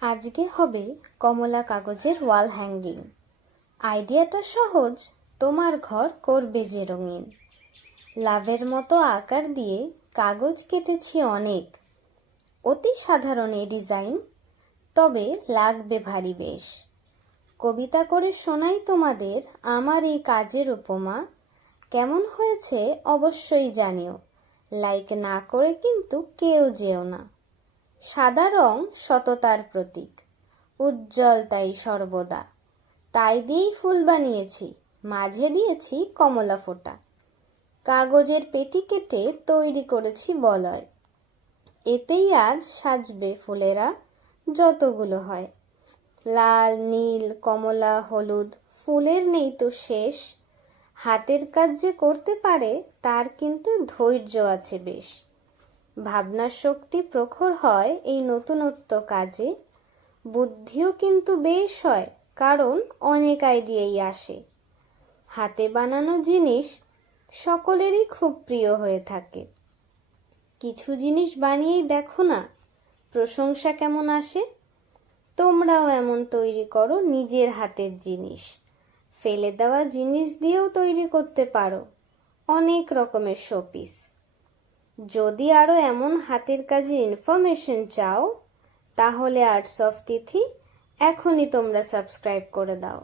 আজকে হবে কমলা কাগজের ওয়াল হ্যাঙ্গিং। আইডিয়াটা সহজ, তোমার ঘর করবে যে রঙিন। লাভের মতো আকার দিয়ে কাগজ কেটেছি অনেক। অতি সাধারণ এই ডিজাইন, তবে লাগবে ভারী বেশ। কবিতা করে শোনাই তোমাদের আমার এই কাজের উপমা। কেমন হয়েছে অবশ্যই জানিও। লাইক না করে কিন্তু কেউ যেও না। সাদা রং সততার প্রতীক। উজ্জ্বল তাই সর্বদা। তাই দিয়েই ফুল বানিয়েছি, মাঝে দিয়েছি কমলা ফোঁটা। কাগজের পেটি কেটে তৈরি করেছি বলয়। এতেই আজ সাজবে ফুলেরা যতগুলো হয়। লাল, নীল, কমলা, হলুদ, ফুলের নেই তো শেষ। হাতের কাজ যে করতে পারে, তার কিন্তু ধৈর্য আছে বেশ। ভাবনার শক্তি প্রখর হয় এই নতুনত্ব কাজে। বুদ্ধিও কিন্তু বেশ হয়, কারণ অনেক আইডিয়াই আসে। হাতে বানানো জিনিস সকলেরই খুব প্রিয় হয়ে থাকে। কিছু জিনিস বানিয়েই দেখো না, প্রশংসা কেমন আসে? তোমরাও এমন তৈরি করো নিজের হাতের জিনিস। ফেলে দেওয়া জিনিস দিয়েও তৈরি করতে পারো। অনেক রকমের শোপিস। যদি আরও এমন হাতের কাজের ইনফরমেশন চাও, তাহলে আর্টস অফ তিথি এখনই তোমরা সাবস্ক্রাইব করে দাও।